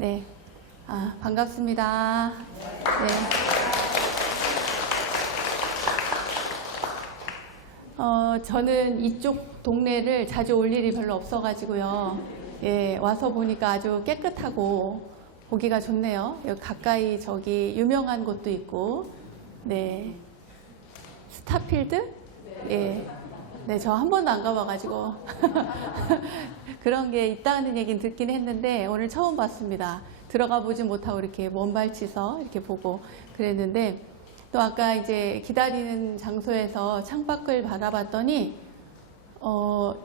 네. 반갑습니다. 네. 저는 이쪽 동네를 자주 올 일이 별로 없어가지고요. 예, 와서 보니까 아주 깨끗하고 보기가 좋네요. 여기 가까이 저기 유명한 곳도 있고, 네. 스타필드? 예. 네, 저 한 번도 안 가봐가지고. 그런 게 있다는 얘기는 듣긴 했는데, 오늘 처음 봤습니다. 들어가 보진 못하고 이렇게 먼발치서 이렇게 보고 그랬는데, 또 아까 이제 기다리는 장소에서 창밖을 바라봤더니,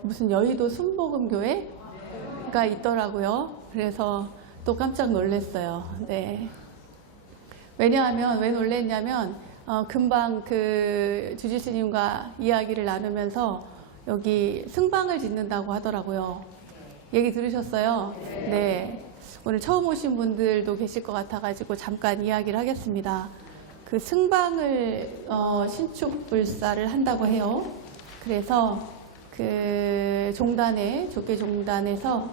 무슨 여의도 순복음교회가 있더라고요. 그래서 또 깜짝 놀랐어요. 네. 왜냐하면, 왜 놀랐냐면, 금방 그 주지스님과 이야기를 나누면서 여기 승방을 짓는다고 하더라고요. 얘기 들으셨어요? 네. 오늘 처음 오신 분들도 계실 것 같아가지고 잠깐 이야기를 하겠습니다. 그 승방을 신축 불사를 한다고 해요. 그래서 그 종단에, 족계 종단에서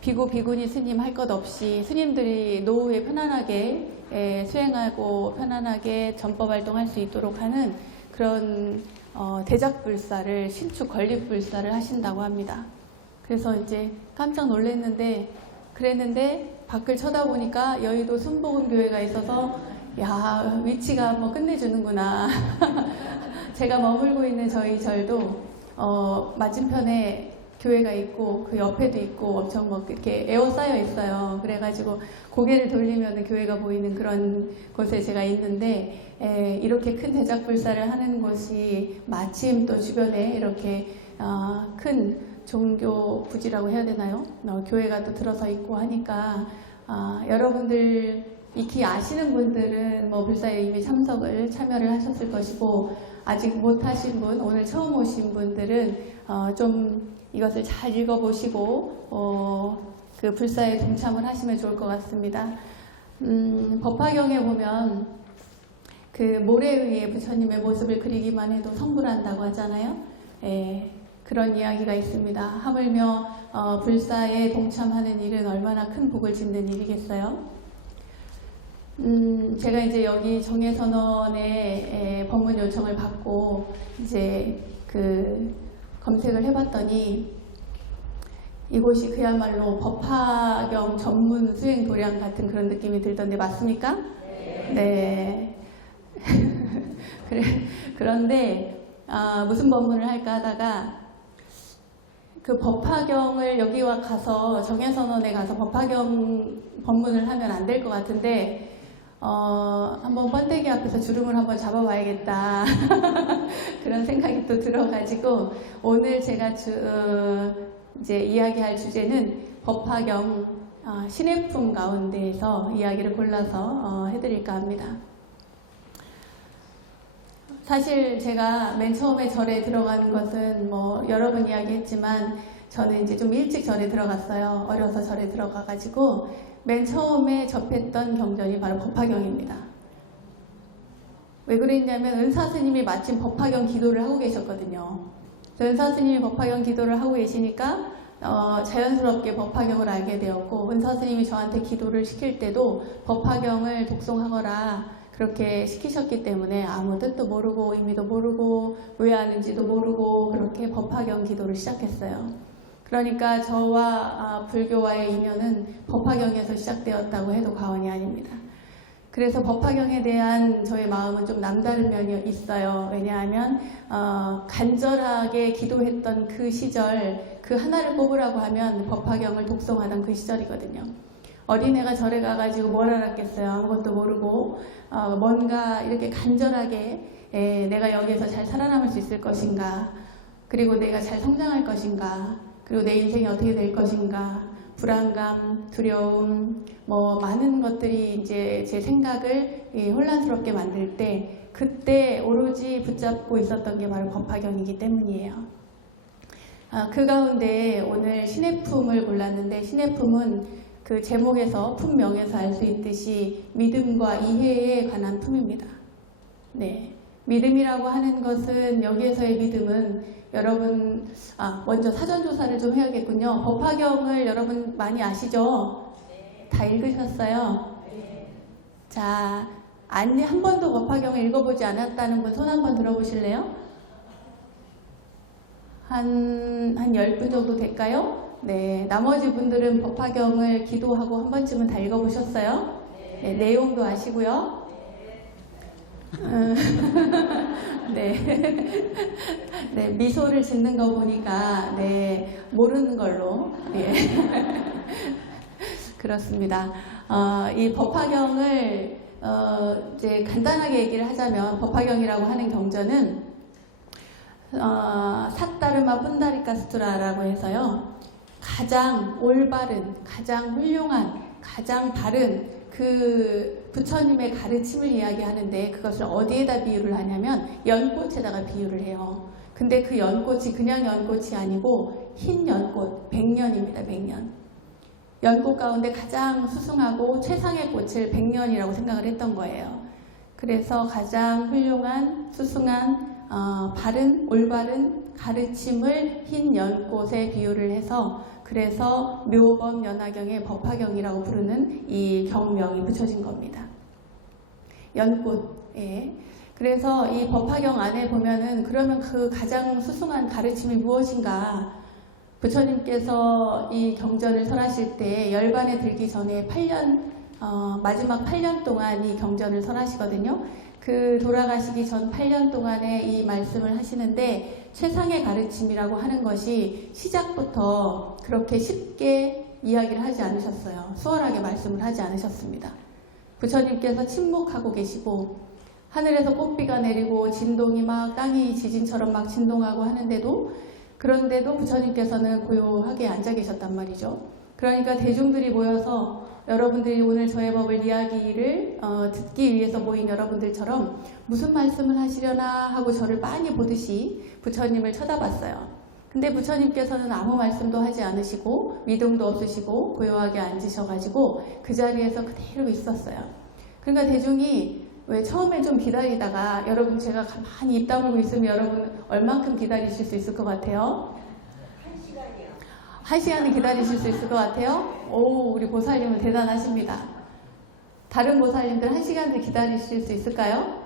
비구니 스님 할 것 없이 스님들이 노후에 편안하게 수행하고 편안하게 전법 활동할 수 있도록 하는 그런 대작 불사를, 신축 건립 불사를 하신다고 합니다. 그래서 이제 깜짝 놀랐는데, 그랬는데 밖을 쳐다보니까 여의도 순복음교회가 있어서, 야, 위치가 뭐 끝내주는구나. 제가 머물고 있는 저희 절도 맞은편에 교회가 있고 그 옆에도 있고 엄청 뭐 이렇게 에워싸여 있어요. 그래가지고 고개를 돌리면 교회가 보이는 그런 곳에 제가 있는데, 이렇게 큰 대작 불사를 하는 곳이 마침 또 주변에 이렇게 큰 종교 부지라고 해야 되나요? 교회가 또 들어서 있고 하니까 여러분들 익히 아시는 분들은 뭐 불사에 이미 참여를 하셨을 것이고, 아직 못 하신 분, 오늘 처음 오신 분들은 좀 이것을 잘 읽어보시고 그 불사에 동참을 하시면 좋을 것 같습니다. 법화경에 보면 그 모래 위에 부처님의 모습을 그리기만 해도 성불한다고 하잖아요. 예, 그런 이야기가 있습니다. 하물며 불사에 동참하는 일은 얼마나 큰 복을 짓는 일이겠어요. 제가 이제 여기 정예선언에 법문 요청을 받고 이제 그 검색을 해봤더니 이곳이 그야말로 법화경 전문 수행 도량 같은 그런 느낌이 들던데 맞습니까? 네. 그런데 무슨 법문을 할까 하다가 그 법화경을 여기와 가서 정예선언에 가서 법화경 법문을 하면 안 될 것 같은데, 한번 번데기 앞에서 주름을 한번 잡아봐야겠다. 그런 생각이 또 들어가지고, 오늘 제가 이제 이야기할 주제는 법화경 신해품 가운데에서 이야기를 골라서 해드릴까 합니다. 사실 제가 맨 처음에 절에 들어가는 것은 뭐 여러 번 이야기했지만, 저는 이제 좀 일찍 절에 들어갔어요. 어려서 절에 들어가가지고 맨 처음에 접했던 경전이 바로 법화경입니다. 왜 그랬냐면 은사스님이 마침 법화경 기도를 하고 계셨거든요. 은사스님이 법화경 기도를 하고 계시니까 자연스럽게 법화경을 알게 되었고, 은사스님이 저한테 기도를 시킬 때도 법화경을 독송하거라 그렇게 시키셨기 때문에 아무 뜻도 모르고 의미도 모르고 왜 하는지도 모르고 그렇게 법화경 기도를 시작했어요. 그러니까 저와 불교와의 인연은 법화경에서 시작되었다고 해도 과언이 아닙니다. 그래서 법화경에 대한 저의 마음은 좀 남다른 면이 있어요. 왜냐하면 간절하게 기도했던 그 시절, 그 하나를 뽑으라고 하면 법화경을 독송하던 그 시절이거든요. 어린애가 절에 가가지고 뭘 알았겠어요. 아무것도 모르고 뭔가 이렇게 간절하게 내가 여기에서 잘 살아남을 수 있을 것인가, 그리고 내가 잘 성장할 것인가, 그리고 내 인생이 어떻게 될 것인가, 불안감, 두려움, 뭐 많은 것들이 이제 제 생각을 혼란스럽게 만들 때, 그때 오로지 붙잡고 있었던 게 바로 법화경이기 때문이에요. 그 가운데 오늘 신해품을 골랐는데, 신해품은 그 제목에서, 품명에서 알 수 있듯이 믿음과 이해에 관한 품입니다. 네. 믿음이라고 하는 것은, 여기에서의 믿음은 여러분, 먼저 사전조사를 좀 해야겠군요. 법화경을 여러분 많이 아시죠? 다 읽으셨어요? 자, 한 번도 법화경을 읽어보지 않았다는 분 손 한번 들어보실래요? 한 10분 정도 될까요? 네, 나머지 분들은 법화경을 기도하고 한 번쯤은 다 읽어보셨어요? 네, 내용도 아시고요. 네. 네, 미소를 짓는 거 보니까, 네, 모르는 걸로, 예. 그렇습니다. 이 법화경을, 이제 간단하게 얘기를 하자면, 법화경이라고 하는 경전은, 삿다르마 푼다리카스투라라고 해서요, 가장 올바른, 가장 훌륭한, 가장 바른 그 부처님의 가르침을 이야기하는데 그것을 어디에다 비유를 하냐면 연꽃에다가 비유를 해요. 근데 그 연꽃이 그냥 연꽃이 아니고 흰 연꽃, 백년입니다. 백년. 연꽃 가운데 가장 수승하고 최상의 꽃을 백년이라고 생각을 했던 거예요. 그래서 가장 훌륭한, 수승한, 바른, 올바른 가르침을 흰 연꽃에 비유를 해서 그래서 묘법 연화경의 법화경이라고 부르는 이 경명이 붙여진 겁니다. 연꽃에. 그래서 이 법화경 안에 보면은 그러면 그 가장 수승한 가르침이 무엇인가? 부처님께서 이 경전을 설하실 때 열반에 들기 전에 8년, 마지막 8년 동안 이 경전을 설하시거든요. 그 돌아가시기 전 8년 동안에 이 말씀을 하시는데 최상의 가르침이라고 하는 것이 시작부터 그렇게 쉽게 이야기를 하지 않으셨어요. 수월하게 말씀을 하지 않으셨습니다. 부처님께서 침묵하고 계시고 하늘에서 꽃비가 내리고 진동이 막 땅이 지진처럼 막 진동하고 하는데도 그런데도 부처님께서는 고요하게 앉아 계셨단 말이죠. 그러니까 대중들이 모여서 여러분들이 오늘 저의 법을 이야기를 듣기 위해서 모인 여러분들처럼 무슨 말씀을 하시려나 하고 저를 빤히 보듯이 부처님을 쳐다봤어요. 근데 부처님께서는 아무 말씀도 하지 않으시고 미동도 없으시고 고요하게 앉으셔가지고 그 자리에서 그대로 있었어요. 그러니까 대중이 왜 처음에 좀 기다리다가 여러분 제가 가만히 입 다물고 있으면 여러분 얼만큼 기다리실 수 있을 것 같아요? 1시간은 기다리실 수 있을 것 같아요? 오, 우리 보살님은 대단하십니다. 다른 보살님들 1시간을 기다리실 수 있을까요?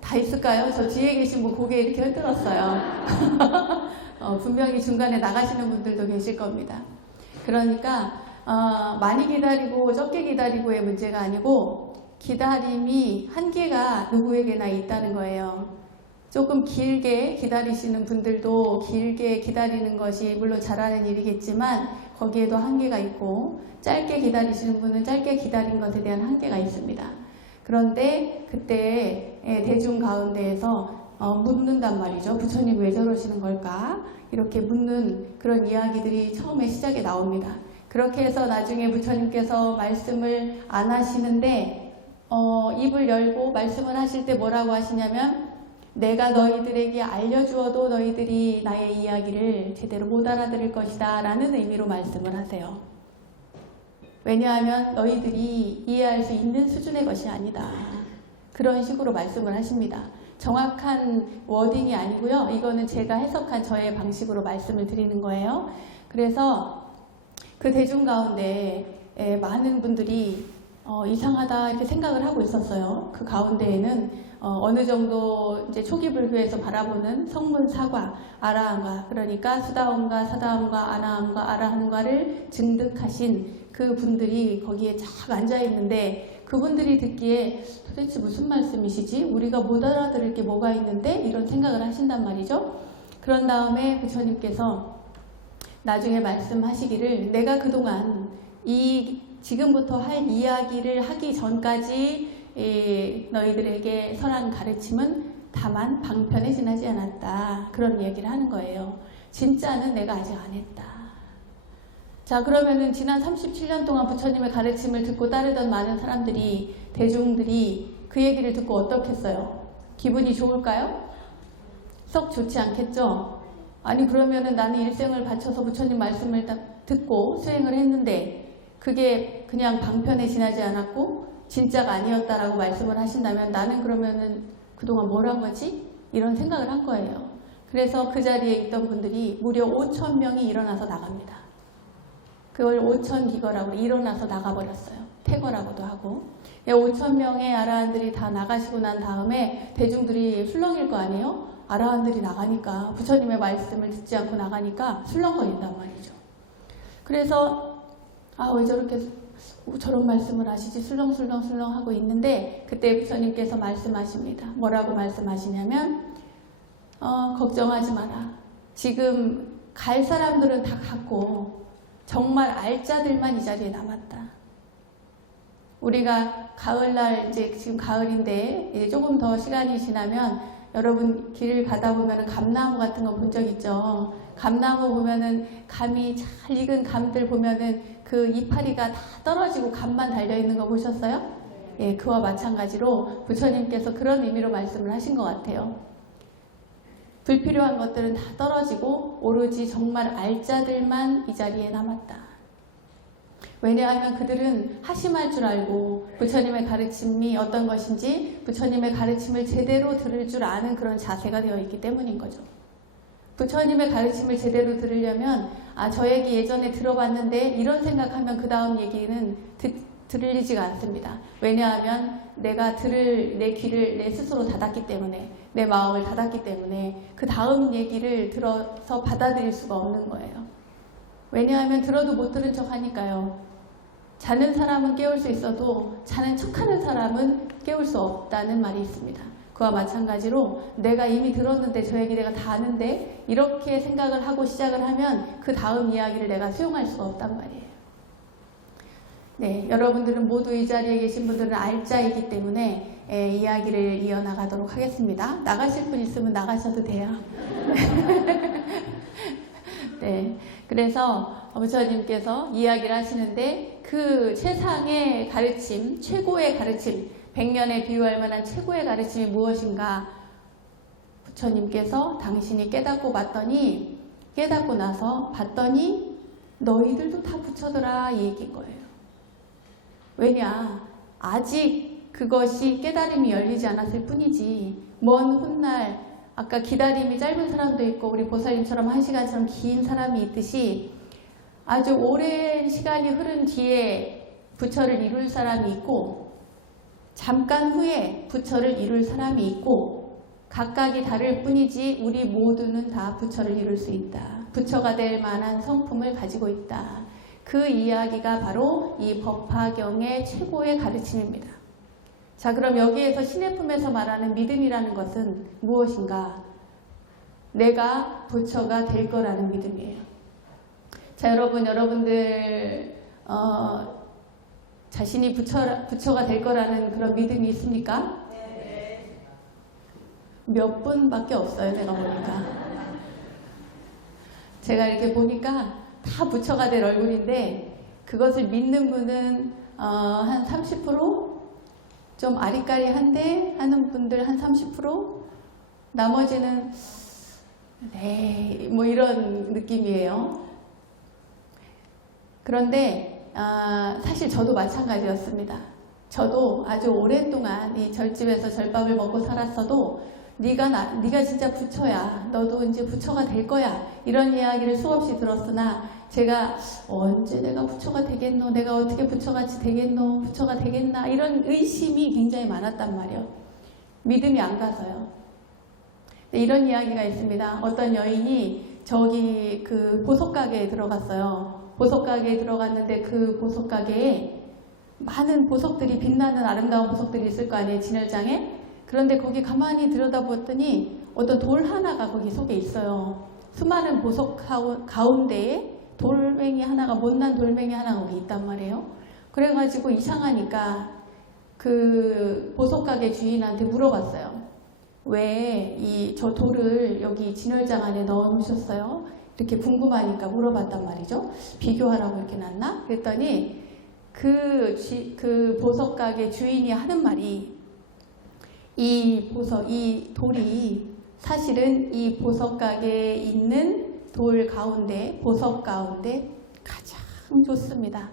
다 있을까요? 저 뒤에 계신 분 고개 이렇게 흔들었어요. 분명히 중간에 나가시는 분들도 계실 겁니다. 그러니까 많이 기다리고 적게 기다리고의 문제가 아니고 기다림이 한계가 누구에게나 있다는 거예요. 조금 길게 기다리시는 분들도 길게 기다리는 것이 물론 잘하는 일이겠지만 거기에도 한계가 있고 짧게 기다리시는 분은 짧게 기다린 것에 대한 한계가 있습니다. 그런데 그때 대중 가운데에서 묻는단 말이죠. 부처님 왜 저러시는 걸까? 이렇게 묻는 그런 이야기들이 처음에 시작에 나옵니다. 그렇게 해서 나중에 부처님께서 말씀을 안 하시는데 입을 열고 말씀을 하실 때 뭐라고 하시냐면 내가 너희들에게 알려주어도 너희들이 나의 이야기를 제대로 못 알아들을 것이다 라는 의미로 말씀을 하세요. 왜냐하면 너희들이 이해할 수 있는 수준의 것이 아니다. 그런 식으로 말씀을 하십니다. 정확한 워딩이 아니고요. 이거는 제가 해석한 저의 방식으로 말씀을 드리는 거예요. 그래서 그 대중 가운데 많은 분들이 이상하다 이렇게 생각을 하고 있었어요. 그 가운데에는 어느 정도 이제 초기 불교에서 바라보는 성문 사과, 아라한과 그러니까 수다원과 사다원과 아나함과 아라한과를 증득하신 그 분들이 거기에 쫙 앉아 있는데 그분들이 듣기에 도대체 무슨 말씀이시지? 우리가 못 알아들을 게 뭐가 있는데? 이런 생각을 하신단 말이죠. 그런 다음에 부처님께서 나중에 말씀하시기를 내가 그동안 지금부터 할 이야기를 하기 전까지 너희들에게 설한 가르침은 다만 방편에 지나지 않았다. 그런 얘기를 하는 거예요. 진짜는 내가 아직 안 했다. 자, 그러면은 지난 37년 동안 부처님의 가르침을 듣고 따르던 많은 사람들이, 대중들이 그 얘기를 듣고 어떻겠어요? 기분이 좋을까요? 썩 좋지 않겠죠? 아니, 그러면은 나는 일생을 바쳐서 부처님 말씀을 듣고 수행을 했는데 그게 그냥 방편에 지나지 않았고 진짜가 아니었다라고 말씀을 하신다면 나는 그러면은 그동안 뭘 한 거지? 이런 생각을 한 거예요. 그래서 그 자리에 있던 분들이 무려 5,000명이 일어나서 나갑니다. 그걸 5천 기거라고 일어나서 나가버렸어요. 퇴거라고도 하고. 5천 명의 아라한들이 다 나가시고 난 다음에 대중들이 술렁일 거 아니에요? 아라한들이 나가니까, 부처님의 말씀을 듣지 않고 나가니까 술렁거린단 말이죠. 그래서 왜 저렇게 저런 말씀을 하시지, 술렁술렁술렁 하고 있는데, 그때 부처님께서 말씀하십니다. 뭐라고 말씀하시냐면 걱정하지 마라. 지금 갈 사람들은 다 갔고 정말 알짜들만 이 자리에 남았다. 우리가 가을날, 이제 지금 가을인데 이제 조금 더 시간이 지나면 여러분 길을 가다 보면은 감나무 같은 거 본 적 있죠? 감나무 보면은 감이 잘 익은 감들 보면은 그 이파리가 다 떨어지고 감만 달려있는 거 보셨어요? 예, 그와 마찬가지로 부처님께서 그런 의미로 말씀을 하신 것 같아요. 불필요한 것들은 다 떨어지고 오로지 정말 알짜들만 이 자리에 남았다. 왜냐하면 그들은 하심할 줄 알고 부처님의 가르침이 어떤 것인지 부처님의 가르침을 제대로 들을 줄 아는 그런 자세가 되어 있기 때문인 거죠. 부처님의 가르침을 제대로 들으려면 저 얘기 예전에 들어봤는데 이런 생각하면 그 다음 얘기는 들리지가 않습니다. 왜냐하면 내가 들을 내 귀를 내 스스로 닫았기 때문에, 내 마음을 닫았기 때문에 그 다음 얘기를 들어서 받아들일 수가 없는 거예요. 왜냐하면 들어도 못 들은 척 하니까요. 자는 사람은 깨울 수 있어도 자는 척하는 사람은 깨울 수 없다는 말이 있습니다. 그와 마찬가지로 내가 이미 들었는데 저 얘기 내가 다 아는데 이렇게 생각을 하고 시작을 하면 그 다음 이야기를 내가 수용할 수가 없단 말이에요. 네, 여러분들은 모두 이 자리에 계신 분들은 알짜이기 때문에 이야기를 이어나가도록 하겠습니다. 나가실 분 있으면 나가셔도 돼요. 네, 그래서 부처님께서 이야기를 하시는데 그 세상의 가르침, 최고의 가르침, 100년에 비유할 만한 최고의 가르침이 무엇인가? 부처님께서 당신이 깨닫고 나서 봤더니 너희들도 다 부처더라 이 얘기인 거예요. 왜냐? 아직 그것이 깨달음이 열리지 않았을 뿐이지 먼 훗날 아까 기다림이 짧은 사람도 있고 우리 보살님처럼 1시간처럼 긴 사람이 있듯이 아주 오랜 시간이 흐른 뒤에 부처를 이룰 사람이 있고 잠깐 후에 부처를 이룰 사람이 있고 각각이 다를 뿐이지 우리 모두는 다 부처를 이룰 수 있다. 부처가 될 만한 성품을 가지고 있다. 그 이야기가 바로 이 법화경의 최고의 가르침입니다. 자, 그럼 여기에서 신의 품에서 말하는 믿음이라는 것은 무엇인가? 내가 부처가 될 거라는 믿음이에요. 자, 여러분들 자신이 부처가 될 거라는 그런 믿음이 있습니까? 네. 몇 분밖에 없어요, 내가 보니까. 제가 이렇게 보니까 다 부처가 될 얼굴인데 그것을 믿는 분은 한 30%? 좀 아리까리한데 하는 분들 한 30%? 나머지는 네, 뭐 이런 느낌이에요. 그런데 사실 저도 마찬가지였습니다. 저도 아주 오랜 동안 이 절집에서 절밥을 먹고 살았어도 네가 진짜 부처야. 너도 이제 부처가 될 거야. 이런 이야기를 수없이 들었으나 제가 언제 내가 부처가 되겠노? 내가 어떻게 부처같이 되겠노? 부처가 되겠나? 이런 의심이 굉장히 많았단 말이에요. 믿음이 안 가서요. 이런 이야기가 있습니다. 어떤 여인이 저기 그 보석가게에 들어갔어요. 보석가게에 들어갔는데 그 보석가게에 많은 보석들이 빛나는 아름다운 보석들이 있을 거 아니에요. 진열장에. 그런데 거기 가만히 들여다보았더니 어떤 돌 하나가 거기 속에 있어요. 수많은 보석 가운데에 돌멩이 하나가, 못난 돌멩이 하나가 거기 있단 말이에요. 그래가지고 이상하니까 그 보석가게 주인한테 물어봤어요. 왜 저 돌을 여기 진열장 안에 넣어 놓으셨어요? 이렇게 궁금하니까 물어봤단 말이죠. 비교하라고 이렇게 놨나? 그랬더니 그 보석가게 주인이 하는 말이 이 돌이 사실은 이 보석가게에 있는 돌 가운데, 보석 가운데 가장 좋습니다.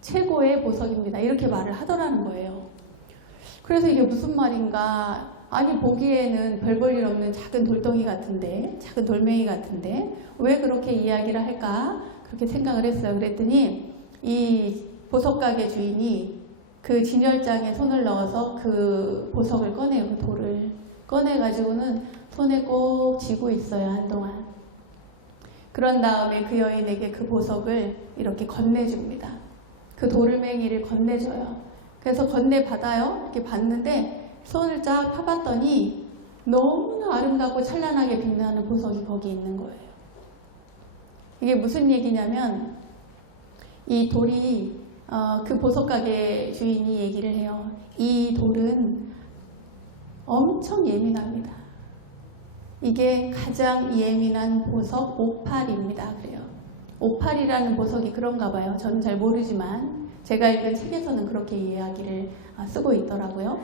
최고의 보석입니다. 이렇게 말을 하더라는 거예요. 그래서 이게 무슨 말인가? 아니 보기에는 별 볼 일 없는 작은 돌덩이 같은데, 작은 돌멩이 같은데 왜 그렇게 이야기를 할까? 그렇게 생각을 했어요. 그랬더니 이 보석가게 주인이 그 진열장에 손을 넣어서 그 보석을 꺼내요. 그 돌을 꺼내가지고는 손에 꼭 쥐고 있어요. 한동안. 그런 다음에 그 여인에게 그 보석을 이렇게 건네줍니다. 그 돌멩이를 건네줘요. 그래서 건네받아요. 이렇게 봤는데 손을 쫙 펴봤더니 너무나 아름답고 찬란하게 빛나는 보석이 거기 있는 거예요. 이게 무슨 얘기냐면 이 돌이 그 보석가게 주인이 얘기를 해요. 이 돌은 엄청 예민합니다. 이게 가장 예민한 보석 오팔입니다. 그래요. 오팔이라는 보석이 그런가 봐요. 저는 잘 모르지만 제가 읽은 책에서는 그렇게 이야기를 쓰고 있더라고요.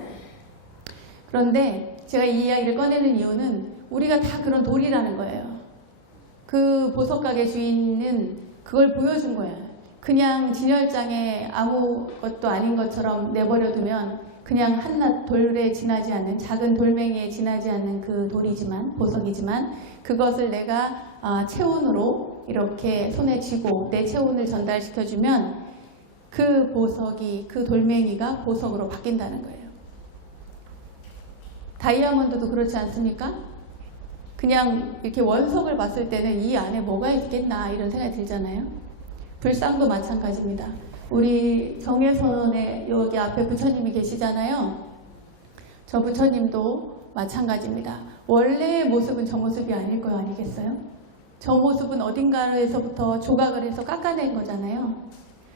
그런데 제가 이 이야기를 꺼내는 이유는 우리가 다 그런 돌이라는 거예요. 그 보석가게 주인은 그걸 보여준 거예요. 그냥 진열장에 아무것도 아닌 것처럼 내버려두면 그냥 한낱 돌에 지나지 않는, 작은 돌멩이에 지나지 않는 그 돌이지만, 보석이지만 그것을 내가 체온으로 이렇게 손에 쥐고 내 체온을 전달시켜주면 그 보석이, 그 돌멩이가 보석으로 바뀐다는 거예요. 다이아몬드도 그렇지 않습니까? 그냥 이렇게 원석을 봤을 때는 이 안에 뭐가 있겠나 이런 생각이 들잖아요. 불상도 마찬가지입니다. 우리 정예선에 여기 앞에 부처님이 계시잖아요. 저 부처님도 마찬가지입니다. 원래의 모습은 저 모습이 아닐 거 아니겠어요? 저 모습은 어딘가에서부터 조각을 해서 깎아낸 거잖아요.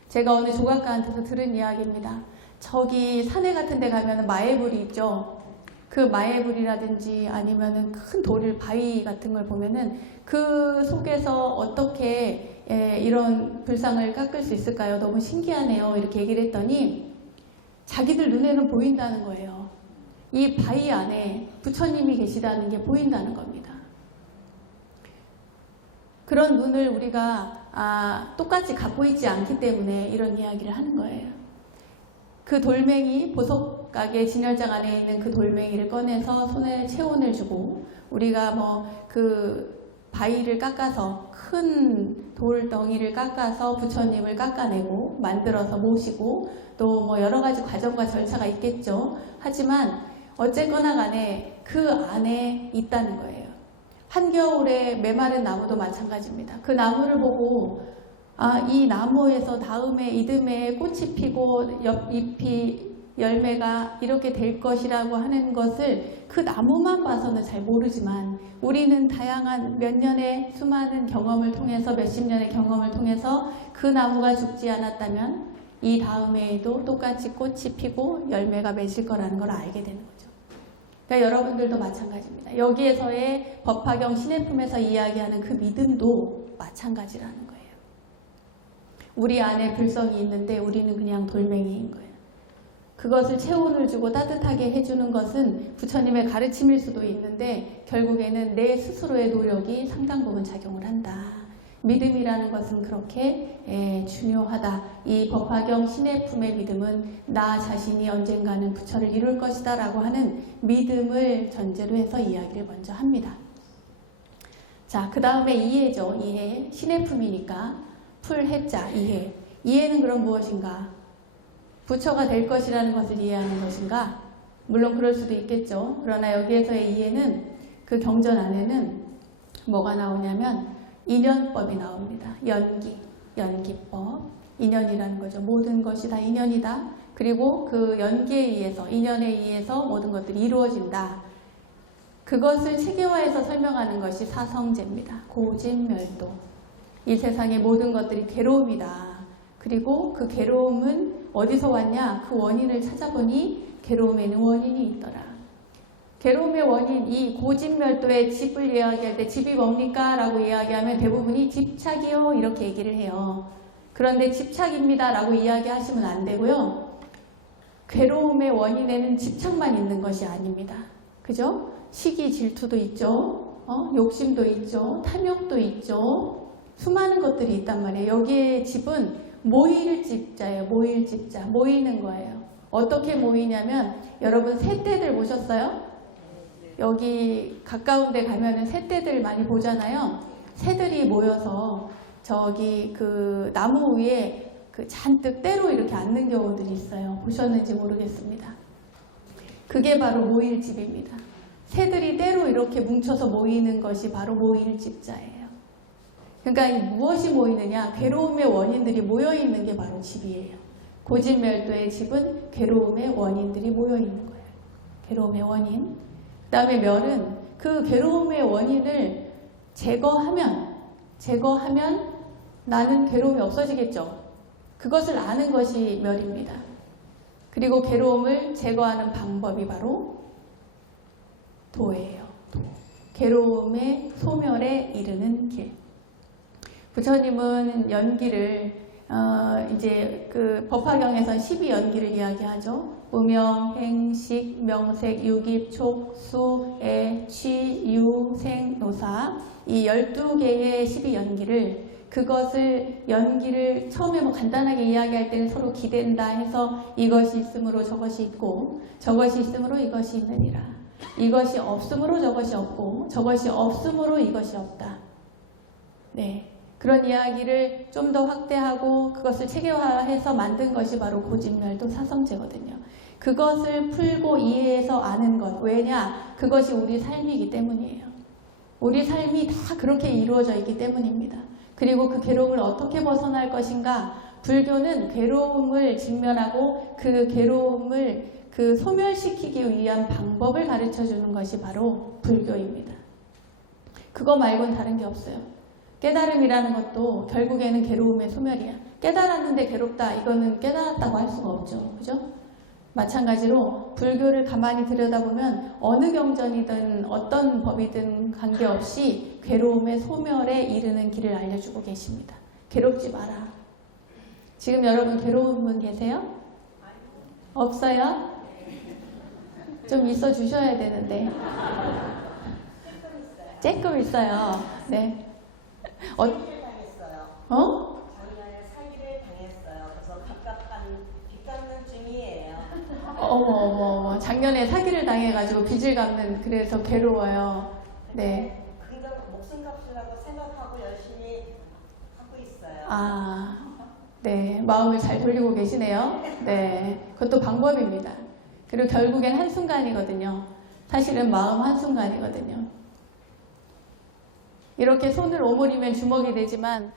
제가 어느 조각가한테서 들은 이야기입니다. 저기 산에 같은 데 가면 마애불이 있죠. 그 마애불이라든지 아니면은 큰 돌을, 바위 같은 걸 보면은 그 속에서 어떻게 이런 불상을 깎을 수 있을까요? 너무 신기하네요. 이렇게 얘기를 했더니 자기들 눈에는 보인다는 거예요. 이 바위 안에 부처님이 계시다는 게 보인다는 겁니다. 그런 눈을 우리가 똑같이 갖고 있지 않기 때문에 이런 이야기를 하는 거예요. 그 돌멩이, 보석가게 진열장 안에 있는 그 돌멩이를 꺼내서 손에 체온을 주고 우리가 뭐 그 바위를 깎아서 큰 돌덩이를 깎아서 부처님을 깎아내고 만들어서 모시고 또 뭐 여러 가지 과정과 절차가 있겠죠. 하지만 어쨌거나 간에 그 안에 있다는 거예요. 한겨울에 메마른 나무도 마찬가지입니다. 그 나무를 보고 이 나무에서 다음에 이듬해 꽃이 피고 잎이 열매가 이렇게 될 것이라고 하는 것을 그 나무만 봐서는 잘 모르지만 우리는 다양한 몇 년의 수많은 경험을 통해서 몇십 년의 경험을 통해서 그 나무가 죽지 않았다면 이 다음에도 똑같이 꽃이 피고 열매가 맺을 거라는 걸 알게 되는 거죠. 그러니까 여러분들도 마찬가지입니다. 여기에서의 법화경 신해품에서 이야기하는 그 믿음도 마찬가지라는 거예요. 우리 안에 불성이 있는데 우리는 그냥 돌멩이인 거예요. 그것을 체온을 주고 따뜻하게 해주는 것은 부처님의 가르침일 수도 있는데 결국에는 내 스스로의 노력이 상당 부분 작용을 한다. 믿음이라는 것은 그렇게 중요하다. 이 법화경 신해품의 믿음은 나 자신이 언젠가는 부처를 이룰 것이다 라고 하는 믿음을 전제로 해서 이야기를 먼저 합니다. 자, 그 다음에 이해죠. 이해. 신해품이니까 풀해자 이해. 이해는 그럼 무엇인가? 부처가 될 것이라는 것을 이해하는 것인가? 물론 그럴 수도 있겠죠. 그러나 여기에서의 이해는 그 경전 안에는 뭐가 나오냐면 인연법이 나옵니다. 연기법. 인연이라는 거죠. 모든 것이 다 인연이다. 그리고 그 연기에 의해서, 인연에 의해서 모든 것들이 이루어진다. 그것을 체계화해서 설명하는 것이 사성제입니다. 고진멸도. 이 세상의 모든 것들이 괴로움이다. 그리고 그 괴로움은 어디서 왔냐? 그 원인을 찾아보니 괴로움에는 원인이 있더라. 괴로움의 원인, 이 고진멸도의 집을 이야기할 때 집이 뭡니까? 라고 이야기하면 대부분이 집착이요 이렇게 얘기를 해요. 그런데 집착입니다 라고 이야기하시면 안 되고요. 괴로움의 원인에는 집착만 있는 것이 아닙니다. 그죠? 시기, 질투도 있죠. 욕심도 있죠. 탐욕도 있죠. 수많은 것들이 있단 말이에요. 여기에 집은 모일 집자예요. 모일 집자. 모이는 거예요. 어떻게 모이냐면 여러분 새떼들 보셨어요? 여기 가까운 데 가면은 새떼들 많이 보잖아요. 새들이 모여서 저기 그 나무 위에 그 잔뜩 때로 이렇게 앉는 경우들이 있어요. 보셨는지 모르겠습니다. 그게 바로 모일집입니다. 새들이 때로 이렇게 뭉쳐서 모이는 것이 바로 모일집자예요. 그러니까 이 무엇이 모이느냐? 괴로움의 원인들이 모여있는 게 바로 집이에요. 고집멸도의 집은 괴로움의 원인들이 모여있는 거예요. 괴로움의 원인. 그 다음에 멸은 그 괴로움의 원인을 제거하면 나는 괴로움이 없어지겠죠. 그것을 아는 것이 멸입니다. 그리고 괴로움을 제거하는 방법이 바로 도예요. 도. 괴로움의 소멸에 이르는 길. 부처님은 연기를 이제 그 법화경에서 12연기를 이야기하죠. 무명, 행식, 명색, 유깁, 촉, 수, 애, 취, 유, 생, 노사 이 12개의 12연기를 그것을 연기를 처음에 뭐 간단하게 이야기할 때는 서로 기댄다 해서 이것이 있으므로 저것이 있고 저것이 있으므로 이것이 있느니라. 이것이 없으므로 저것이 없고 저것이 없으므로 이것이 없다. 네. 그런 이야기를 좀 더 확대하고 그것을 체계화해서 만든 것이 바로 고집멸도 사성제거든요. 그것을 풀고 이해해서 아는 것. 왜냐? 그것이 우리 삶이기 때문이에요. 우리 삶이 다 그렇게 이루어져 있기 때문입니다. 그리고 그 괴로움을 어떻게 벗어날 것인가? 불교는 괴로움을 직면하고 그 괴로움을 그 소멸시키기 위한 방법을 가르쳐 주는 것이 바로 불교입니다. 그거 말고는 다른 게 없어요. 깨달음이라는 것도 결국에는 괴로움의 소멸이야. 깨달았는데 괴롭다. 이거는 깨달았다고 할 수가 없죠. 그죠? 마찬가지로 불교를 가만히 들여다보면 어느 경전이든 어떤 법이든 관계없이 괴로움의 소멸에 이르는 길을 알려주고 계십니다. 괴롭지 마라. 지금 여러분 괴로운 분 계세요? 없어요? 좀 있어 주셔야 되는데. 조금 있어요. 네. 사기를 당했어요. 어? 작년에 사기를 당했어요. 그래서 빚 갚는 중이에요. 어머. 작년에 사기를 당해가지고 빚을 갚는, 그래서 괴로워요. 네. 근데 목숨값이라고 생각하고 열심히 하고 있어요. 아, 네. 마음을 잘 돌리고 계시네요. 네. 그것도 방법입니다. 그리고 결국엔 한순간이거든요. 사실은 마음 한순간이거든요. 이렇게 손을 오므리면 주먹이 되지만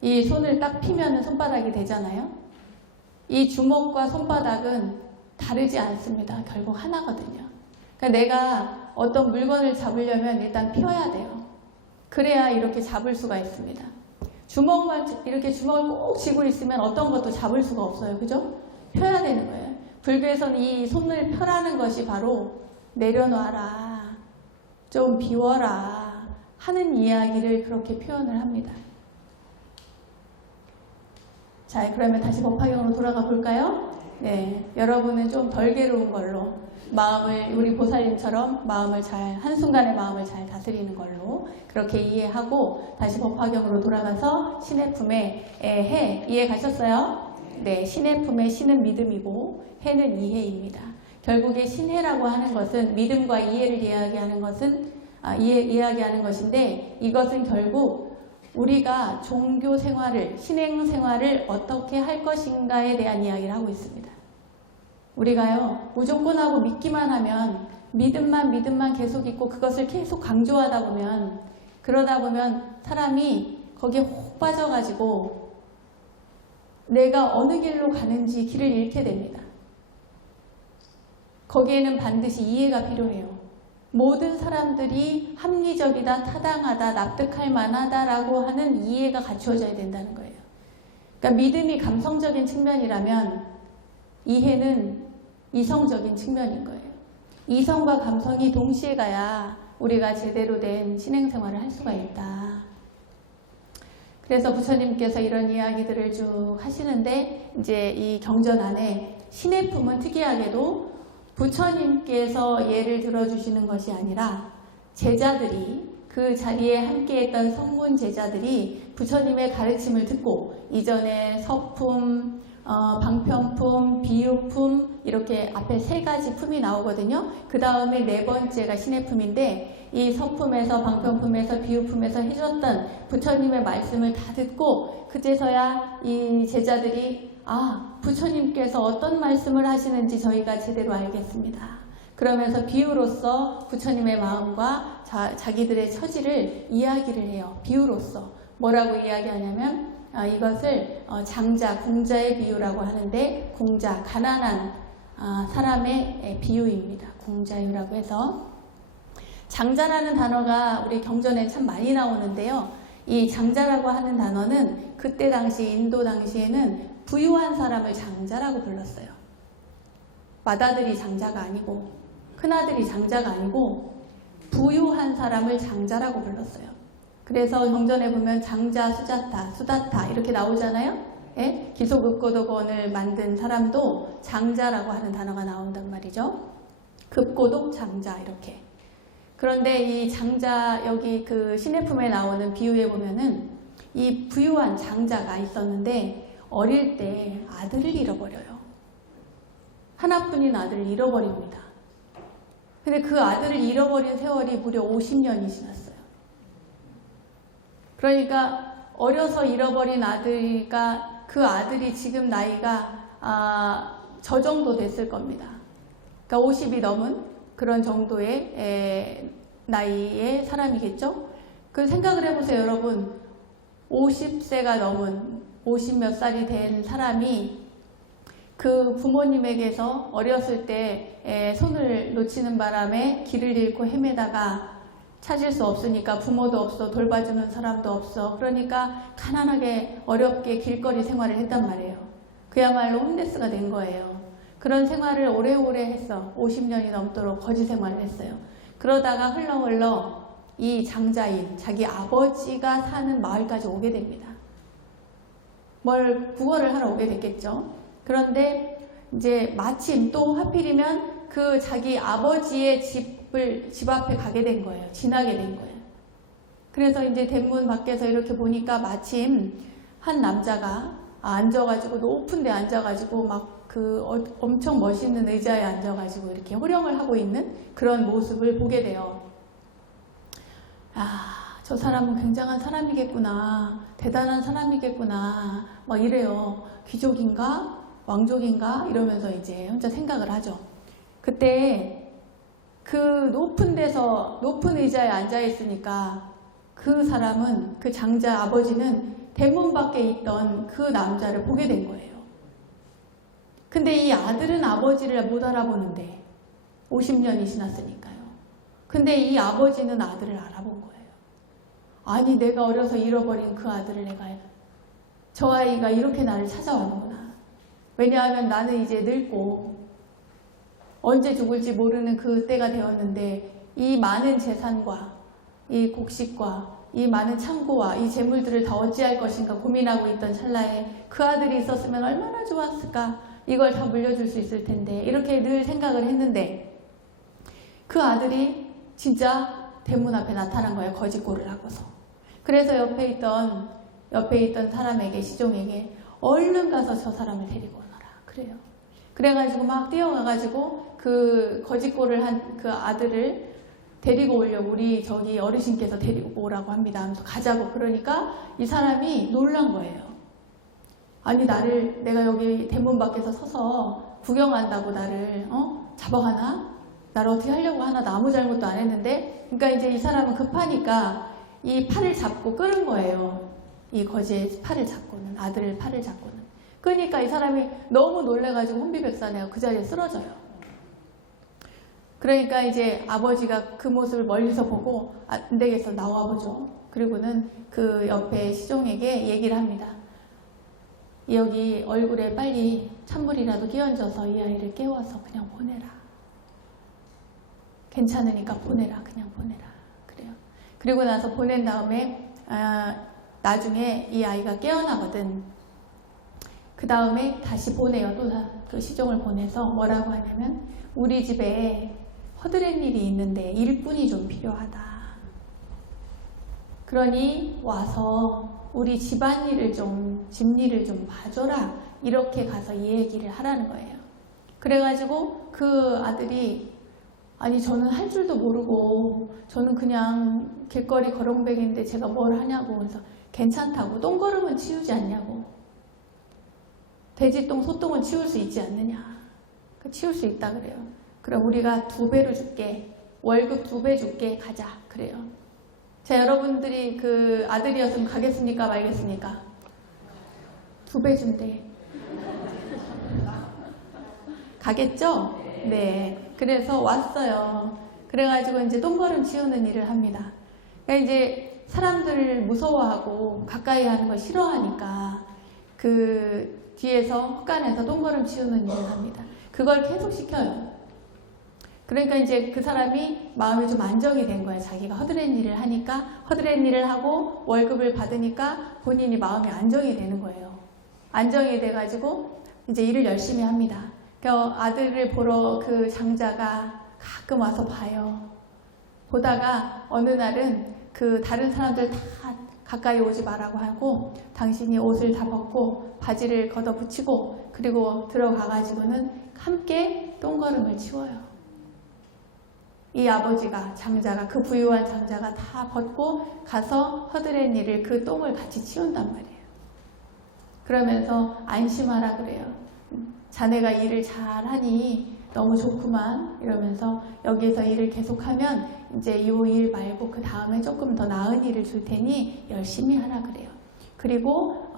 이 손을 딱 피면 손바닥이 되잖아요. 이 주먹과 손바닥은 다르지 않습니다. 결국 하나거든요. 그러니까 내가 어떤 물건을 잡으려면 일단 펴야 돼요. 그래야 이렇게 잡을 수가 있습니다. 주먹만 이렇게 주먹을 꼭 쥐고 있으면 어떤 것도 잡을 수가 없어요. 그죠? 펴야 되는 거예요. 불교에서는 이 손을 펴라는 것이 바로 내려놔라, 좀 비워라 하는 이야기를 그렇게 표현을 합니다. 자, 그러면 다시 법화경으로 돌아가 볼까요? 네, 여러분은 좀 덜 괴로운 걸로 마음을, 우리 보살님처럼 마음을 잘, 한순간의 마음을 잘 다스리는 걸로 그렇게 이해하고 다시 법화경으로 돌아가서 신의 품에 해, 이해 가셨어요? 네, 신의 품에 신은 믿음이고 해는 이해입니다. 결국에 신해라고 하는 것은 믿음과 이해를 이야기하는 것은 이야기하는 것인데, 이것은 결국 우리가 종교 생활을, 신행 생활을 어떻게 할 것인가에 대한 이야기를 하고 있습니다. 우리가요, 무조건 하고 믿기만 하면, 믿음만 계속 있고 그것을 계속 강조하다 보면, 그러다 보면 사람이 거기에 혹 빠져가지고 내가 어느 길로 가는지 길을 잃게 됩니다. 거기에는 반드시 이해가 필요해요. 모든 사람들이 합리적이다, 타당하다, 납득할 만하다라고 하는 이해가 갖추어져야 된다는 거예요. 그러니까 믿음이 감성적인 측면이라면 이해는 이성적인 측면인 거예요. 이성과 감성이 동시에 가야 우리가 제대로 된 신행생활을 할 수가 있다. 그래서 부처님께서 이런 이야기들을 쭉 하시는데, 이제 이 경전 안에 신의 품은 특이하게도 부처님께서 예를 들어주시는 것이 아니라 제자들이, 그 자리에 함께했던 성문 제자들이 부처님의 가르침을 듣고 이전에 서품, 방편품, 비유품 이렇게 앞에 세 가지 품이 나오거든요. 그 다음에 네 번째가 신해품인데 이 서품에서 방편품에서 비유품에서 해줬던 부처님의 말씀을 다 듣고 그제서야 이 제자들이 부처님께서 어떤 말씀을 하시는지 저희가 제대로 알겠습니다. 그러면서 비유로서 부처님의 마음과 자기들의 처지를 이야기를 해요. 비유로서 뭐라고 이야기하냐면 이것을 장자, 궁자의 비유라고 하는데 궁자, 가난한 사람의 비유입니다. 궁자유라고 해서 장자라는 단어가 우리 경전에 참 많이 나오는데요. 이 장자라고 하는 단어는 그때 당시 인도 당시에는 부유한 사람을 장자라고 불렀어요. 맏아들이 장자가 아니고 큰아들이 장자가 아니고 부유한 사람을 장자라고 불렀어요. 그래서 경전에 보면 장자, 수자타, 수다타 이렇게 나오잖아요. 예? 기소급고독원을 만든 사람도 장자라고 하는 단어가 나온단 말이죠. 급고독, 장자 이렇게. 그런데 이 장자 여기 그 신해품에 나오는 비유에 보면은 이 부유한 장자가 있었는데 어릴 때 아들을 잃어버려요. 하나뿐인 아들을 잃어버립니다. 근데 그 아들을 잃어버린 세월이 무려 50년이 지났어요. 그러니까 어려서 잃어버린 아들과 그 아들이 지금 나이가 저 정도 됐을 겁니다. 그러니까 50이 넘은 그런 정도의 나이의 사람이겠죠? 그 생각을 해보세요, 여러분. 50세가 넘은 50 몇 살이 된 사람이 그 부모님에게서 어렸을 때 손을 놓치는 바람에 길을 잃고 헤매다가 찾을 수 없으니까 부모도 없어, 돌봐주는 사람도 없어. 그러니까 가난하게 어렵게 길거리 생활을 했단 말이에요. 그야말로 홈레스가 된 거예요. 그런 생활을 오래오래 했어. 50년이 넘도록 거지 생활을 했어요. 그러다가 흘러 이 장자인 자기 아버지가 사는 마을까지 오게 됩니다. 뭘 구걸을 하러 오게 됐겠죠. 그런데 이제 마침 또 하필이면 그 자기 아버지의 집 앞에 가게 된 거예요. 지나게 된 거예요. 그래서 이제 대문 밖에서 이렇게 보니까 마침 한 남자가 앉아가지고 높은 데 앉아가지고 막 그 엄청 멋있는 의자에 앉아가지고 이렇게 호령을 하고 있는 그런 모습을 보게 돼요. 저 사람은 굉장한 사람이겠구나. 대단한 사람이겠구나. 막 이래요. 귀족인가? 왕족인가? 이러면서 이제 혼자 생각을 하죠. 그때 그 높은 데서 높은 의자에 앉아 있으니까 그 사람은 그 장자 아버지는 대문 밖에 있던 그 남자를 보게 된 거예요. 근데 이 아들은 아버지를 못 알아보는데 50년이 지났으니까요. 근데 이 아버지는 아들을 알아본 거예요. 아니 내가 어려서 잃어버린 그 아들을 내가 저 아이가 이렇게 나를 찾아왔구나. 왜냐하면 나는 이제 늙고 언제 죽을지 모르는 그 때가 되었는데 이 많은 재산과 이 곡식과 이 많은 창고와 이 재물들을 다 어찌할 것인가 고민하고 있던 찰나에 그 아들이 있었으면 얼마나 좋았을까. 이걸 다 물려줄 수 있을 텐데 이렇게 늘 생각을 했는데 그 아들이 진짜 대문 앞에 나타난 거예요. 거짓골을 하고서. 그래서 옆에 있던 사람에게 시종에게 얼른 가서 저 사람을 데리고 오너라. 그래요. 그래가지고 막 뛰어가가지고 그 거짓골을 한 그 아들을 데리고 오려고 우리 저기 어르신께서 데리고 오라고 합니다. 하면서 가자고 그러니까 이 사람이 놀란 거예요. 아니 내가 여기 대문 밖에서 서서 구경한다고 나를 잡아가나? 나를 어떻게 하려고 하나? 나 아무 잘못도 안 했는데. 그러니까 이제 이 사람은 급하니까 이 팔을 잡고 끄는 거예요. 이 거지의 팔을 잡고는, 아들 팔을 잡고는. 그러니까 이 사람이 너무 놀래가지고 혼비백산해요. 그 자리에 쓰러져요. 그러니까 이제 아버지가 그 모습을 멀리서 보고 안 되겠어 나와보죠. 그리고는 그 옆에 시종에게 얘기를 합니다. 여기 얼굴에 빨리 찬물이라도 끼얹어서 이 아이를 깨워서 그냥 보내라. 괜찮으니까 보내라. 그냥 보내라. 그래요. 그리고 나서 보낸 다음에 나중에 이 아이가 깨어나거든. 그 다음에 다시 보내요. 또 그 시종을 보내서 뭐라고 하냐면 우리 집에 허드렛 일이 있는데 일꾼이 좀 필요하다. 그러니 와서 우리 집안일을 좀, 집일을 좀 봐줘라. 이렇게 가서 이 얘기를 하라는 거예요. 그래가지고 그 아들이 아니 저는 할 줄도 모르고 저는 그냥 길거리 거렁뱅인데 제가 뭘 하냐고. 그래서 괜찮다고. 똥걸음은 치우지 않냐고. 돼지똥 소똥은 치울 수 있지 않느냐. 치울 수 있다 그래요. 그럼 우리가 2배로 줄게. 월급 2배 줄게. 가자 그래요. 자, 여러분들이 그 아들이었으면 가겠습니까 말겠습니까? 2배 준대. 가겠죠? 네. 그래서 왔어요. 그래가지고 이제 똥걸음 치우는 일을 합니다. 그러니까 이제 사람들을 무서워하고 가까이 하는 걸 싫어하니까 그 뒤에서 헛간에서 똥걸음 치우는 일을 합니다. 그걸 계속 시켜요. 그러니까 이제 그 사람이 마음이 좀 안정이 된 거예요. 자기가 허드렛 일을 하니까, 허드렛 일을 하고 월급을 받으니까 본인이 마음이 안정이 되는 거예요. 안정이 돼가지고 이제 일을 열심히 합니다. 그러니까 아들을 보러 그 장자가 가끔 와서 봐요. 보다가 어느 날은 그 다른 사람들 다 가까이 오지 말라고 하고 당신이 옷을 다 벗고 바지를 걷어붙이고 그리고 들어가가지고는 함께 똥걸음을 치워요. 이 아버지가, 장자가, 그 부유한 장자가 다 벗고 가서 허드렛 일을 그 똥을 같이 치운단 말이에요. 그러면서 안심하라 그래요. 자네가 일을 잘하니 너무 좋구만 이러면서 여기서 일을 계속하면 이제 이 일 말고 그 다음에 조금 더 나은 일을 줄 테니 열심히 하라 그래요. 그리고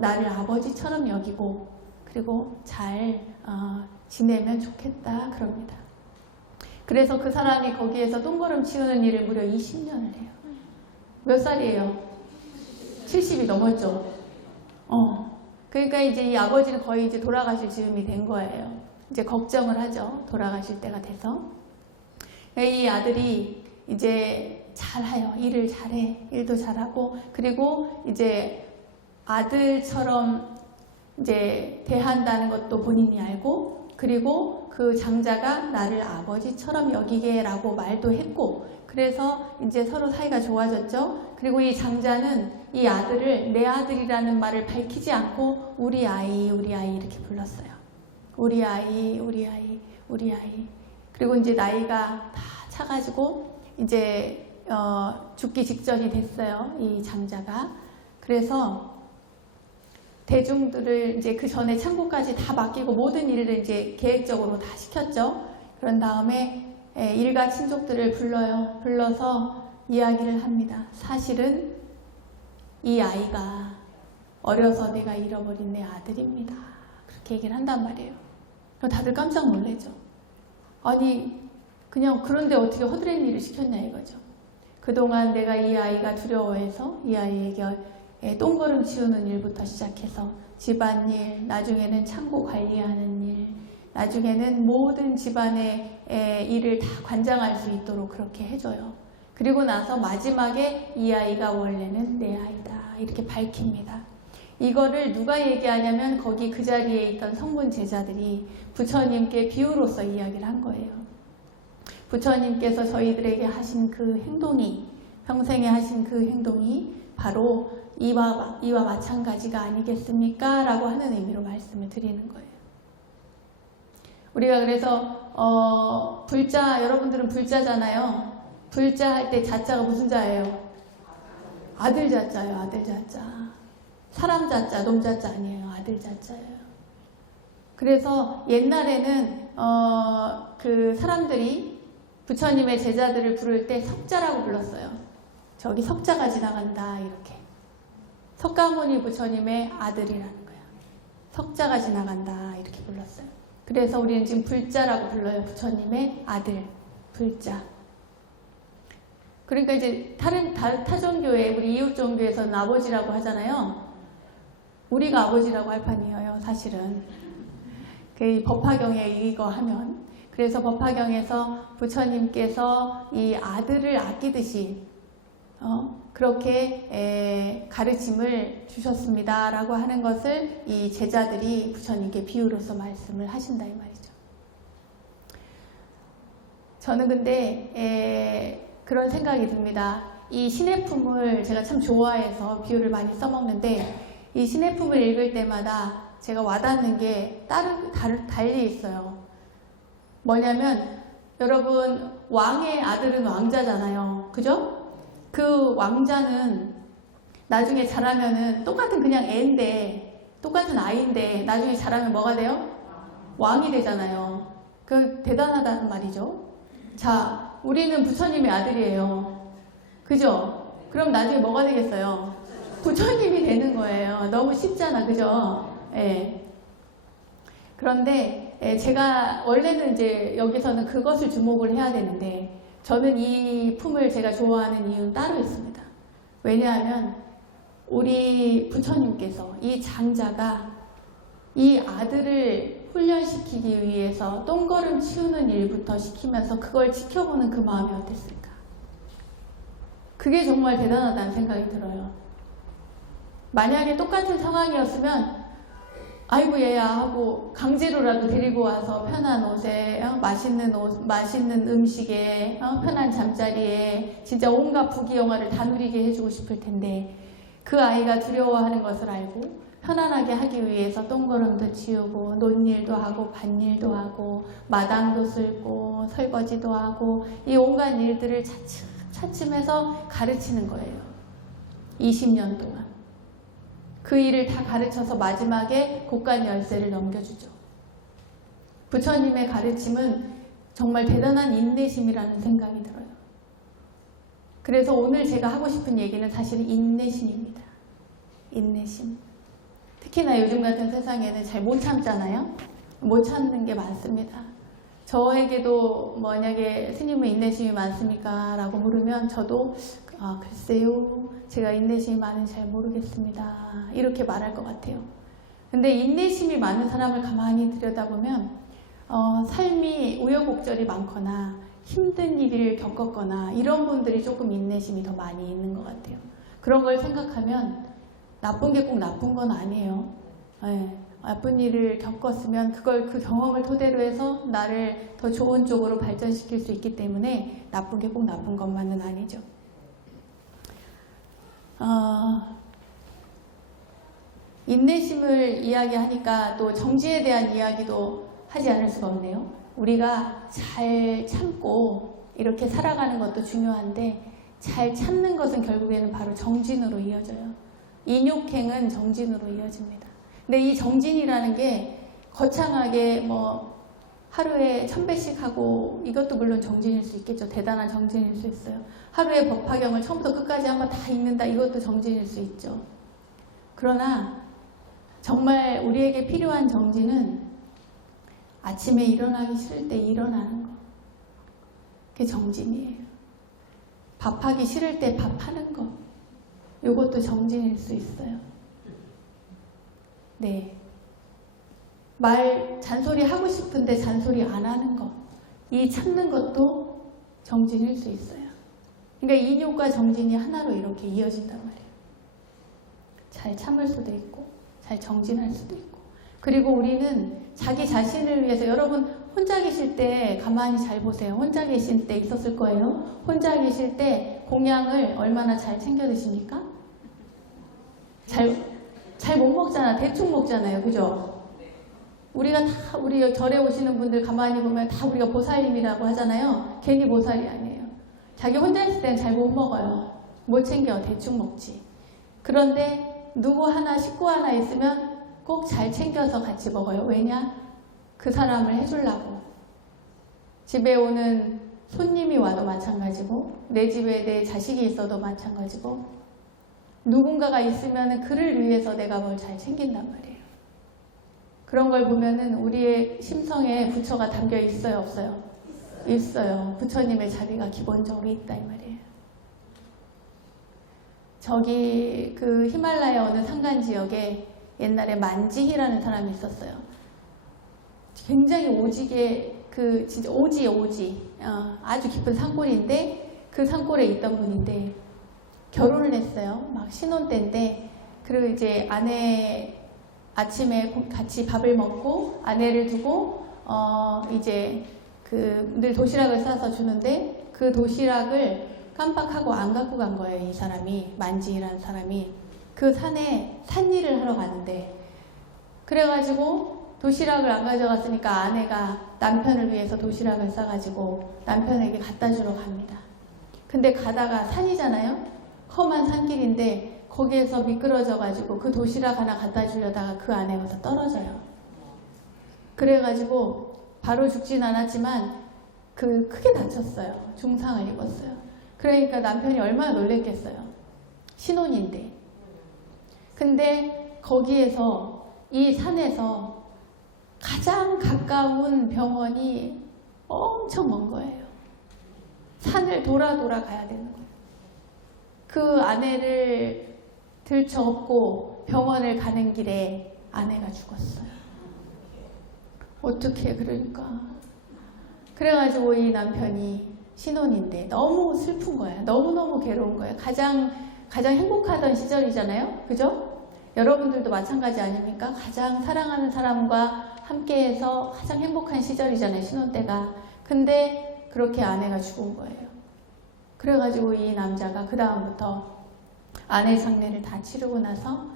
나를 아버지처럼 여기고 그리고 잘 지내면 좋겠다 그럽니다. 그래서 그 사람이 거기에서 똥걸음 치우는 일을 무려 20년을 해요. 몇 살이에요? 70이 넘었죠. 그러니까 이제 이 아버지는 거의 이제 돌아가실 즈음이 된 거예요. 이제 걱정을 하죠. 돌아가실 때가 돼서. 이 아들이 이제 잘해요. 일을 잘해. 일도 잘하고. 그리고 이제 아들처럼 이제 대한다는 것도 본인이 알고, 그리고 그 장자가 나를 아버지처럼 여기게 라고 말도 했고, 그래서 이제 서로 사이가 좋아졌죠. 그리고 이 장자는 이 아들을 내 아들이라는 말을 밝히지 않고 우리 아이, 우리 아이 이렇게 불렀어요. 우리 아이, 우리 아이, 우리 아이. 그리고 이제 나이가 다 차가지고 이제 죽기 직전이 됐어요. 이 장자가. 그래서 대중들을 이제 그 전에 창고까지 다 맡기고 모든 일을 이제 계획적으로 다 시켰죠. 그런 다음에 일가 친족들을 불러요. 불러서 이야기를 합니다. 사실은 이 아이가 어려서 내가 잃어버린 내 아들입니다. 그렇게 얘기를 한단 말이에요. 다들 깜짝 놀라죠. 아니 그냥 그런데 어떻게 허드렛 일을 시켰냐 이거죠. 그동안 내가 이 아이가 두려워해서 이 아이에게 똥걸음 치우는 일부터 시작해서 집안일, 나중에는 창고 관리하는 일, 나중에는 모든 집안의 일을 다 관장할 수 있도록 그렇게 해줘요. 그리고 나서 마지막에 이 아이가 원래는 내 아이다 이렇게 밝힙니다. 이거를 누가 얘기하냐면 거기 그 자리에 있던 성문 제자들이 부처님께 비유로서 이야기를 한 거예요. 부처님께서 저희들에게 하신 그 행동이, 평생에 하신 그 행동이 바로 이와 마찬가지가 아니겠습니까? 라고 하는 의미로 말씀을 드리는 거예요. 우리가 그래서 불자, 여러분들은 불자잖아요. 불자 할 때 자자가 무슨 자예요? 아들 자자예요. 아들 자자. 사람 자자, 놈 자자 아니에요. 아들 자자예요. 그래서 옛날에는 그 사람들이 부처님의 제자들을 부를 때 석자라고 불렀어요. 저기 석자가 지나간다 이렇게. 석가모니 부처님의 아들이라는 거예요. 석자가 지나간다 이렇게 불렀어요. 그래서 우리는 지금 불자라고 불러요. 부처님의 아들, 불자. 그러니까 이제 타 종교에 우리 이웃 종교에서는 아버지라고 하잖아요. 우리가 아버지라고 할 판이에요. 사실은. 그 법화경에 이거 하면. 그래서 법화경에서 부처님께서 이 아들을 아끼듯이 그렇게 가르침을 주셨습니다 라고 하는 것을 이 제자들이 부처님께 비유로서 말씀을 하신다 이 말이죠. 저는 근데 그런 생각이 듭니다. 이 시내품을 제가 참 좋아해서 비유를 많이 써먹는데 이 시내품을 읽을 때마다 제가 와닿는 게 달리 있어요. 뭐냐면 여러분 왕의 아들은 왕자잖아요. 그죠? 그 왕자는 나중에 자라면은 똑같은 그냥 애인데 똑같은 아이인데 나중에 자라면 뭐가 돼요? 왕이 되잖아요. 그 대단하다는 말이죠. 자, 우리는 부처님의 아들이에요. 그죠? 그럼 나중에 뭐가 되겠어요? 부처님이 되는 거예요. 너무 쉽잖아. 그죠? 예. 그런데 제가 원래는 이제 여기서는 그것을 주목을 해야 되는데 저는 이 품을 제가 좋아하는 이유는 따로 있습니다. 왜냐하면 우리 부처님께서 이 장자가 이 아들을 훈련시키기 위해서 똥걸음 치우는 일부터 시키면서 그걸 지켜보는 그 마음이 어땠을까? 그게 정말 대단하다는 생각이 들어요. 만약에 똑같은 상황이었으면 아이고 얘야 하고 강제로라도 데리고 와서 편한 옷에 맛있는 옷, 맛있는 음식에 편한 잠자리에 진짜 온갖 부귀영화를 다 누리게 해주고 싶을 텐데 그 아이가 두려워하는 것을 알고 편안하게 하기 위해서 똥걸음도 치우고 논일도 하고 밭일도 하고 마당도 쓸고 설거지도 하고 이 온갖 일들을 차츰해서 가르치는 거예요. 20년 동안. 그 일을 다 가르쳐서 마지막에 곡간 열쇠를 넘겨주죠. 부처님의 가르침은 정말 대단한 인내심이라는 생각이 들어요. 그래서 오늘 제가 하고 싶은 얘기는 사실은 인내심입니다. 인내심. 특히나 요즘 같은 세상에는 잘 못 참잖아요. 못 참는 게 많습니다. 저에게도 만약에 스님은 인내심이 많습니까? 라고 물으면 저도 글쎄요. 제가 인내심이 많은지 잘 모르겠습니다. 이렇게 말할 것 같아요. 근데 인내심이 많은 사람을 가만히 들여다보면 삶이 우여곡절이 많거나 힘든 일을 겪었거나 이런 분들이 조금 인내심이 더 많이 있는 것 같아요. 그런 걸 생각하면 나쁜 게 꼭 나쁜 건 아니에요. 네. 나쁜 일을 겪었으면 그걸 그 경험을 토대로 해서 나를 더 좋은 쪽으로 발전시킬 수 있기 때문에 나쁜 게 꼭 나쁜 것만은 아니죠. 인내심을 이야기하니까 또 정지에 대한 이야기도 하지 않을 수가 없네요. 우리가 잘 참고 이렇게 살아가는 것도 중요한데 잘 참는 것은 결국에는 바로 정진으로 이어져요. 인욕행은 정진으로 이어집니다. 근데 이 정진이라는 게 거창하게 하루에 1000배씩 하고 이것도 물론 정진일 수 있겠죠. 대단한 정진일 수 있어요. 하루에 법화경을 처음부터 끝까지 한번 다 읽는다. 이것도 정진일 수 있죠. 그러나 정말 우리에게 필요한 정진은 아침에 일어나기 싫을 때 일어나는 거. 그게 정진이에요. 밥하기 싫을 때 밥하는 거. 이것도 정진일 수 있어요. 네. 잔소리 하고 싶은데 잔소리 안 하는 거. 이 참는 것도 정진일 수 있어요. 그러니까 인욕과 정진이 하나로 이렇게 이어진단 말이에요. 잘 참을 수도 있고, 잘 정진할 수도 있고. 그리고 우리는 자기 자신을 위해서, 여러분 혼자 계실 때 가만히 잘 보세요. 혼자 계실 때 있었을 거예요. 혼자 계실 때 공양을 얼마나 잘 챙겨 드십니까? 잘 못 먹잖아. 대충 먹잖아요. 그죠? 우리가 다, 우리 절에 오시는 분들 가만히 보면 다 우리가 보살님이라고 하잖아요. 괜히 보살이 아니에요. 자기 혼자 있을 때는 잘 못 먹어요. 못 챙겨. 대충 먹지. 그런데 누구 하나, 식구 하나 있으면 꼭 잘 챙겨서 같이 먹어요. 왜냐? 그 사람을 해주려고. 집에 오는 손님이 와도 마찬가지고, 내 집에 내 자식이 있어도 마찬가지고, 누군가가 있으면 그를 위해서 내가 뭘 잘 챙긴단 말이에요. 그런 걸 보면은 우리의 심성에 부처가 담겨 있어요, 없어요? 있어요. 부처님의 자비가 기본적으로 있다 이 말이에요. 저기 그 히말라야 어느 산간 지역에 옛날에 만지희라는 사람이 있었어요. 굉장히 오지게 진짜 오지예요, 오지. 아주 깊은 산골인데 그 산골에 있던 분인데 결혼을 했어요. 막 신혼 때인데 그리고 이제 아내 아침에 같이 밥을 먹고 아내를 두고 이제 늘 도시락을 싸서 주는데 그 도시락을 깜빡하고 안 갖고 간 거예요. 이 사람이 만지희라는 사람이 그 산에 산일을 하러 가는데 그래가지고 도시락을 안 가져갔으니까 아내가 남편을 위해서 도시락을 싸가지고 남편에게 갖다 주러 갑니다. 근데 가다가 산이잖아요. 험한 산길인데 거기에서 미끄러져가지고 그 도시락 하나 갖다 주려다가 그 아내가 더 떨어져요. 그래가지고 바로 죽진 않았지만 크게 다쳤어요. 중상을 입었어요. 그러니까 남편이 얼마나 놀랬겠어요. 신혼인데. 근데 거기에서 이 산에서 가장 가까운 병원이 엄청 먼 거예요. 산을 돌아 가야 되는 거예요. 그 아내를 들쳐업고 병원을 가는 길에 아내가 죽었어요. 어떻게 그러니까. 그래가지고 이 남편이 신혼인데 너무 슬픈 거예요. 너무너무 괴로운 거예요. 가장 행복하던 시절이잖아요. 그죠? 여러분들도 마찬가지 아닙니까? 가장 사랑하는 사람과 함께해서 가장 행복한 시절이잖아요. 신혼 때가. 근데 그렇게 아내가 죽은 거예요. 그래가지고 이 남자가 그 다음부터 아내 장례를 다 치르고 나서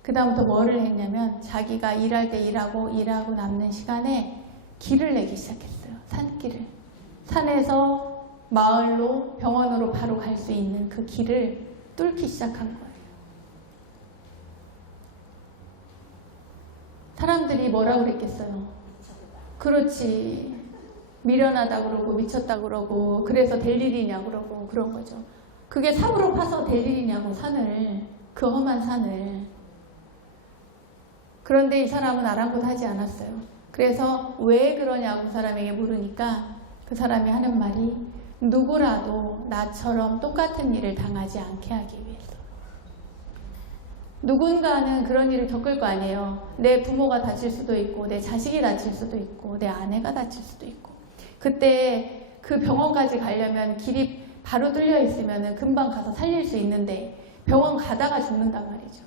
그 다음부터 뭐를 했냐면 자기가 일할 때 일하고 남는 시간에 길을 내기 시작했어요. 산길을. 산에서 마을로 병원으로 바로 갈 수 있는 그 길을 뚫기 시작한 거예요. 사람들이 뭐라고 그랬겠어요? 그렇지. 미련하다 그러고 미쳤다 그러고 그래서 될 일이냐 그러고 그런 거죠. 그게 삽으로 파서 될 일이냐고 산을. 그 험한 산을. 그런데 이 사람은 아랑곳하지 않았어요. 그래서 왜 그러냐고 그 사람에게 물으니까 그 사람이 하는 말이 누구라도 나처럼 똑같은 일을 당하지 않게 하기 위해서. 누군가는 그런 일을 겪을 거 아니에요. 내 부모가 다칠 수도 있고 내 자식이 다칠 수도 있고 내 아내가 다칠 수도 있고 그때 그 병원까지 가려면 길이 바로 뚫려 있으면 금방 가서 살릴 수 있는데 병원 가다가 죽는단 말이죠.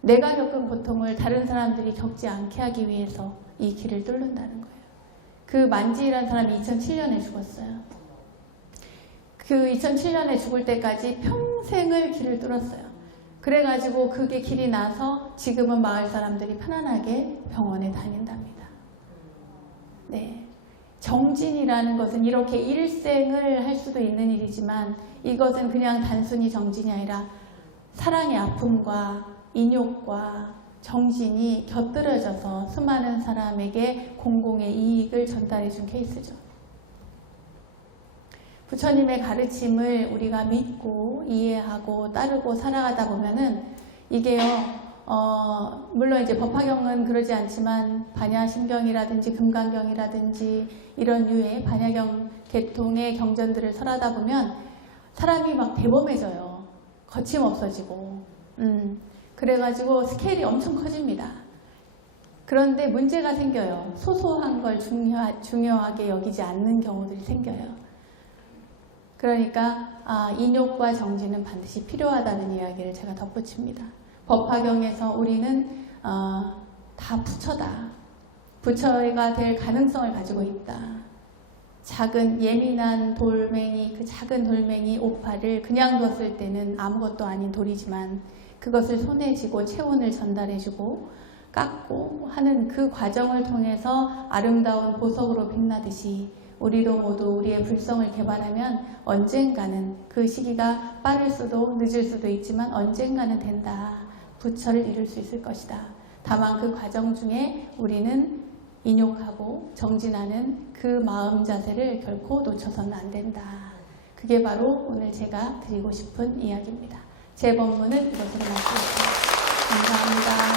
내가 겪은 고통을 다른 사람들이 겪지 않게 하기 위해서 이 길을 뚫는다는 거예요. 그 만지라는 사람이 2007년에 죽었어요. 그 2007년에 죽을 때까지 평생을 길을 뚫었어요. 그래가지고 그게 길이 나서 지금은 마을 사람들이 편안하게 병원에 다닌답니다. 네. 정진이라는 것은 이렇게 일생을 할 수도 있는 일이지만 이것은 그냥 단순히 정진이 아니라 사랑의 아픔과 인욕과 정진이 곁들여져서 수많은 사람에게 공공의 이익을 전달해 준 케이스죠. 부처님의 가르침을 우리가 믿고 이해하고 따르고 살아가다 보면은 이게요, 물론 이제 법화경은 그러지 않지만 반야심경이라든지 금강경이라든지 이런 류의 반야경 계통의 경전들을 설하다 보면 사람이 막 대범해져요. 거침없어지고. 그래가지고 스케일이 엄청 커집니다. 그런데 문제가 생겨요. 소소한 걸 중요하게 여기지 않는 경우들이 생겨요. 그러니까 인욕과 정진은 반드시 필요하다는 이야기를 제가 덧붙입니다. 법화경에서 우리는 다 부처다. 부처가 될 가능성을 가지고 있다. 작은 예민한 돌멩이, 그 작은 돌멩이 오파를 그냥 뒀을 때는 아무것도 아닌 돌이지만 그것을 손에 쥐고 체온을 전달해주고 깎고 하는 그 과정을 통해서 아름다운 보석으로 빛나듯이 우리도 모두 우리의 불성을 개발하면 언젠가는 그 시기가 빠를 수도 늦을 수도 있지만 언젠가는 된다. 부처를 이룰 수 있을 것이다. 다만 그 과정 중에 우리는 인욕하고 정진하는 그 마음 자세를 결코 놓쳐서는 안 된다. 그게 바로 오늘 제가 드리고 싶은 이야기입니다. 제 법문은 이것으로 마치겠습니다. 감사합니다.